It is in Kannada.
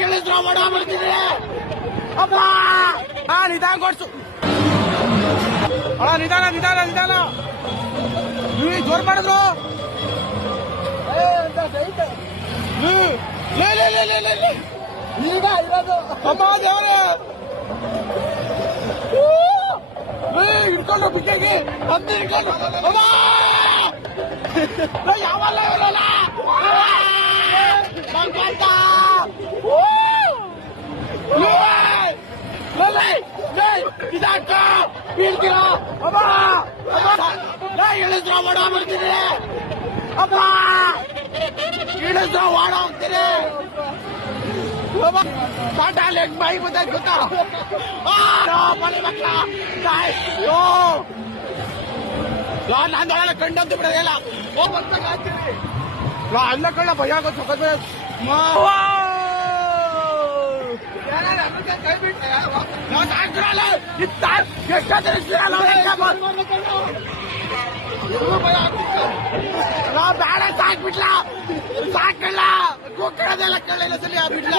ಹೇಳಿದ್ರು ಮಾಡ್ಬಿಡ್ತೀನಿ ಅಪ್ಪ. ನಿಧಾನ ಕೊಡ್ಸು ಅಣ್ಣ, ನಿಧಾನ ನಿಧಾನ ನಿಧಾನ. ನೀವು ಜೋರ್ ಮಾಡಿದ್ರು ಈಗ ಇರೋದು ಅಮ್ಮ ದೇವರೇ. ಹಿಡ್ಕೊಂಡು ಬಿಟ್ಟಿಗೆ ಬಂದು ಹಿಡ್ಕೊಂಡು ಅಮ್ಮ ಯಾವಲ್ಲ ಇರಲ್ಲ ಬೀಳ್ತೀರಾ ಅಮ್ಮ. ಹೇಳಿದ್ರು ಓಡಾಡ್ಬಿಡ್ತೀನಿ ಅಮ್ಮ. ಹೇಳಿದ್ರು ಓಡ ಹೋಗ್ತೀನಿ ಕಾಟಾಲೆ ಬಾಯಿ ಬಂದ ಗೊತ್ತಾ. ಮನೆ ಮಕ್ಕಳ ನಾನು ಕಂಡಂತ ಬಿಡೋದಿಲ್ಲ. ಅಲ್ಲ ಕಳ್ಳ ಭಯ ಆಗೋದು ಸೊಕ್ಕ ಕೈ ಬಿಟ್ಟೆ ಬೇಡ ಸಾಕ್ಬಿಟ್ಲ ಸಾಕಲ್ಲ ಕೂಕ್ಕಳದೆಲ್ಲ ಕಳ್ಳ ಸಲಿ ಬಿಡ್ಲ.